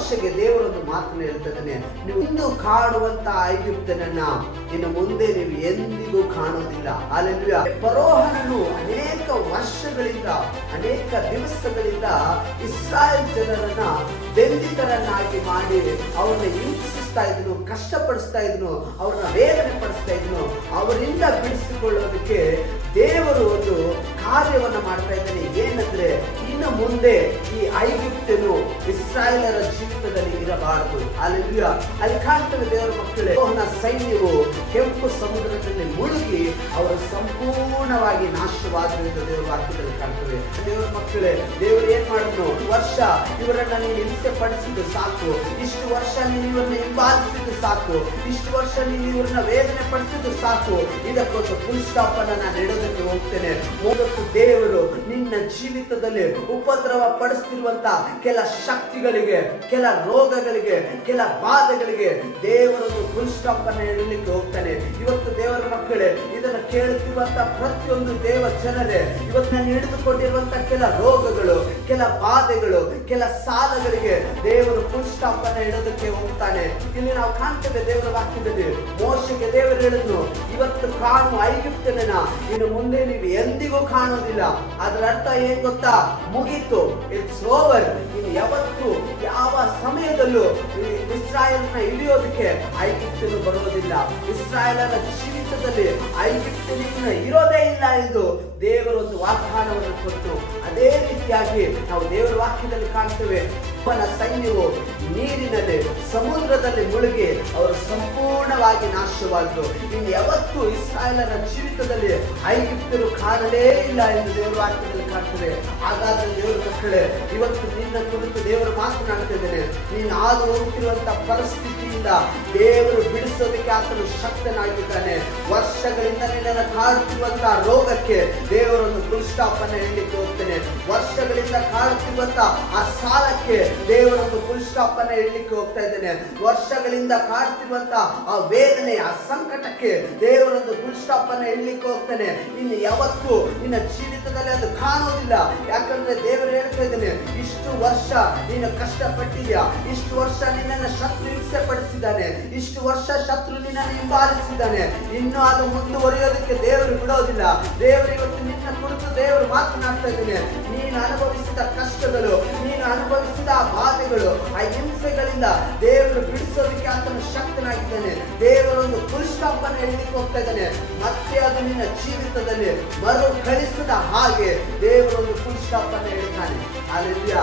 ಮೋಶೆಗೆ ದೇವರೊಂದು ಮಾತನ್ನು ಹೇಳ್ತಿದ್ದಾನೆ, ನೀವು ಇಂದು ಕಾಣುವಂತ ಐಗುಪ್ತನನ್ನ ಇನ್ನು ಮುಂದೆ ನೀವು ಎಂದಿಗೂ ಕಾಣುವುದಿಲ್ಲ. ಹಲ್ಲೆಲೂಯಾ. ಫರೋಹನನು ಅನೇಕ ವರ್ಷಗಳಿಂದ ಅನೇಕ ದಿವಸಗಳಿಂದ ಇಸ್ರಾಯೇಲ್ ಜನರನ್ನ ಬಂಧಿತರನ್ನಾಗಿ ಮಾಡಿ ಅವ್ರನ್ನ ಹಿಂಸಿಸ್ತಾ ಇದ್ನು, ಕಷ್ಟಪಡಿಸ್ತಾ ಇದ್ನು, ಅವ್ರನ್ನ ವೇದನೆ ಪಡಿಸ್ತಾ ಇದ್ನು. ಅವರಿಂದ ಬಿಡಿಸಿಕೊಳ್ಳೋದಕ್ಕೆ ದೇವರು ಒಂದು ಕಾರ್ಯವನ್ನ ಮಾಡ್ತಾ ಇದ್ದಾನೆ. ಏನಂದ್ರೆ ಇನ್ನು ಮುಂದೆ ಈ ಐಗುಪ್ತನು ಇಸ್ರಾಯೇಲರ ಜೀವಿತದಲ್ಲಿ ಇರಬಾರದು. ಹಲ್ಲೆಲೂಯಾ. ಅಲ್ಲಿ ಕಾಣ್ತೇವೆ ದೇವರ ಮಕ್ಕಳೇ, ಅವನ ಸೈನ್ಯವು ಕೆಂಪು ಸಮುದ್ರದಲ್ಲಿ ಮುಳುಗಿ ಅವರು ಸಂಪೂರ್ಣವಾಗಿ ನಾಶವಾದರಿಂದ ದೇವರ ವಾಕ್ಯದಲ್ಲಿ ಕಾಣ್ತೇವೆ. ದೇವರ ಮಕ್ಕಳೇ, ದೇವರು ಏನ್ ಮಾಡಿದ್ರು? ವರ್ಷ ಇವರನ್ನ ನೀನು ಹಿಂಸೆ ಪಡಿಸಿದ್ದು ಸಾಕು, ಇಷ್ಟು ವರ್ಷ ನೀನು ಇವರನ್ನ ಹಿಂಬಾಲಿಸಿದ್ದು ಸಾಕು, ಇಷ್ಟು ವರ್ಷ ನೀನು ಇವರನ್ನ ವೇದನೆ ಪಡಿಸಿದ್ದು ಸಾಕು, ಇದಕ್ಕೊಂದು ಫುಲ್ ಸ್ಟಾಪ್ ಅನ್ನ ನಾನು ಇಡೋದಕ್ಕೆ ಹೋಗ್ತೇನೆ. ಮೂಲಕ ದೇವರು ನಿನ್ನ ಜೀವಿತದಲ್ಲಿ ಉಪದ್ರವ ಪಡಿಸ್ತಿರುವಂತ ಕೆಲ ಶಕ್ತಿಗಳಿಗೆ, ಕೆಲ ರೋಗಗಳಿಗೆ, ಕೆಲ ಬಾಧೆಗಳಿಗೆ ದೇವರೊಂದು ಫುಲ್ ಸ್ಟಾಪ್ ಅನ್ನ ಇಡಲಿಕ್ಕೆ ಹೋಗ್ತಾನೆ. ಇವತ್ತು ದೇವರ ಮಕ್ಕಳೇ, ಇದನ್ನ ಕೇಳುತ್ತಿರುವಂತ ಪ್ರತಿಯೊಂದು ದೇವ ಜನರೇ, ಇವತ್ತು ನಾನು ಹಿಡಿದುಕೊಂಡಿರುವಂತ ಕೆಲ ರೋಗಗಳು, ಕೆಲ ಬಾಧೆಗಳು, ಕೆಲ ಸಾಲಗಳಿಗೆ ದೇವರು ಫುಲ್ ಸ್ಟಾಪ್ ಅನ್ನ ಇಡೋದಕ್ಕೆ ಹೋಗ್ತಾನೆ. ಇಲ್ಲಿ ನಾವು ಕಾಣ್ತೇವೆ ದೇವರ ವಾಕ್ಯದಲ್ಲಿ, ಮೋಶೆಗೆ ದೇವರು ಹೇಳಿದ್ನು, ಇವತ್ತು ಕಾಣುವ ಐಗುಪ್ತನನ್ನ ಇನ್ನು ಮುಂದೆ ನೀವು ಎಂದಿಗೂ ಕಾಣೋದಿಲ್ಲ. ಅದರ ಅರ್ಥ ಏನ್ ಗೊತ್ತಾ? ಮುಗೀತು, ಇಟ್ಸ್ ಓವರ್. ಇನ್ನು ಯಾವತ್ತು ಯಾವ ಸಮಯದಲ್ಲೂ ಇಸ್ರಾಯೇಲ್ನ ಹಿಡಿಯೋದಕ್ಕೆ ಐಗುಪ್ತನು ಬರೋದಿಲ್ಲ. ಇಸ್ರಾಯೇಲರ ಜೀವಿತದಲ್ಲಿ ಐಗುಪ್ತನಿನ ಇರೋದೇ ಇಲ್ಲ ಎಂದು ದೇವರೊಂದು ವಾಗ್ದಾನವನ್ನು ಕೊಟ್ಟು, ಅದೇ ರೀತಿಯಾಗಿ ನಾವು ದೇವರ ವಾಕ್ಯದಲ್ಲಿ ಕಾಣ್ತೇವೆ, ಅವನ ಸೈನ್ಯವು ನೀರಿನಲ್ಲಿ ಸಮುದ್ರದಲ್ಲಿ ಮುಳುಗಿ ಅವರು ಸಂಪೂರ್ಣವಾಗಿ ನಾಶವಾದರು. ಇನ್ನು ಯಾವತ್ತು ಇಸ್ರಾಯೇಲರ ಜೀವಿತದಲ್ಲಿ ಐಗುಪ್ತರು ಕಾಣಲೇ ಇಲ್ಲ ಎಂದು ದೇವರ ವಾಕ್ಯದಲ್ಲಿ ಕಾಣ್ತೇವೆ. ಹಾಗಾದ್ರೆ ದೇವರ ಮಕ್ಕಳೇ, ಇವತ್ತು ನಿನ್ನ ಕುರಿತು ದೇವರು ಮಾತನಾಡ್ತಿದ್ದೇನೆ. ನೀನು ಹಾದು ಹೋಗುತ್ತಿರುವಂತಹ ಪರಿಸ್ಥಿತಿಯಿಂದ ದೇವರು ಬಿಡಿಸೋದಕ್ಕೆ ಆತನು ಶಕ್ತನಾಗಿದ್ದಾನೆ. ವರ್ಷಗಳಿಂದ ನಿನ್ನನ್ನು ಕಾಡುತ್ತಿರುವಂತಹ ರೋಗಕ್ಕೆ ದೇವರೊಂದು ಫುಲ್ ಸ್ಟಾಪ್ ಅನ್ನು ಹೇಳಲಿಕ್ಕೆ ಹೋಗ್ತೇನೆ. ವರ್ಷಗಳಿಂದ ಕಾಡುತ್ತಿರುವಂತಹ ಆ ಸಾಲಕ್ಕೆ ದೇವರೊಂದು ಫುಲ್ ಸ್ಟಾಪ್ ಅನ್ನು ಹೇಳಲಿಕ್ಕೆ ಹೋಗ್ತಾ ಇದ್ದೇನೆ. ವರ್ಷಗಳಿಂದ ಕಾಡುತ್ತಿರುವಂತಹ ಆ ವೇದನೆ, ಆ ಸಂಕಟಕ್ಕೆ ದೇವರೊಂದು ಫುಲ್ ಸ್ಟಾಪ್ ಅನ್ನು ಹೇಳಲಿಕ್ಕೆ ಹೋಗ್ತಾನೆ. ಇನ್ನು ಯಾವತ್ತು ನಿನ್ನ ಜೀವಿತದಲ್ಲಿ ಅದು ಕಾಣೋದಿಲ್ಲ. ಯಾಕಂದ್ರೆ ದೇವರು ಹೇಳ್ತಾ ಇದ್ದೇನೆ, ಇಷ್ಟು ವರ್ಷ ನೀನು ಕಷ್ಟಪಟ್ಟಿದ್ಯಾ, ಇಷ್ಟು ವರ್ಷ ನಿನ್ನನ್ನು ಶತ್ರು ಹಿಂಸೆ ಪಡಿಸಿದ್ದಾನೆ, ಇಷ್ಟು ವರ್ಷ ಶತ್ರು ನಿನ್ನನ್ನು ಹಿಂಬಾಲಿಸಿದ್ದಾನೆ. ಇನ್ನು ಅದು ಮುಂದುವರಿಯೋದಕ್ಕೆ ದೇವರು ಬಿಡೋದಿಲ್ಲ. ದೇವರು ಇವತ್ತು ನಿನ್ನ ಕುರಿತು ದೇವರು ಮಾತನಾಡ್ತಾ ಇದ್ದೇನೆ. ನೀನು ಅನುಭವಿಸಿದ ಕಷ್ಟಗಳು, ನೀನು ಅನುಭವಿಸಿದ ಆ ಬಾಧೆಗಳು, ಆ ಹಿಂಸೆಗಳಿಂದ ದೇವರು ಬಿಡಿಸೋದಕ್ಕೆ ಆತನು ಶಕ್ತನಾಗಿದ್ದಾನೆ. ದೇವರೊಂದು ಫುಲ್ ಸ್ಟಾಪ್ ಅನ್ನು ಹೇಳಲಿಕ್ಕೆ ಹೋಗ್ತಾ ಇದ್ದಾನೆ. ಮತ್ತೆ ಅದು ನಿನ್ನ ಜೀವಿತದಲ್ಲಿ ಮರು ಕಳಿಸದ ಹಾಗೆ ದೇವರೊಂದು ಫುಲ್ ಸ್ಟಾಪ್ ಅನ್ನು ಹೇಳ್ತಾನೆ. ಹಲ್ಲೆಲೂಯಾ.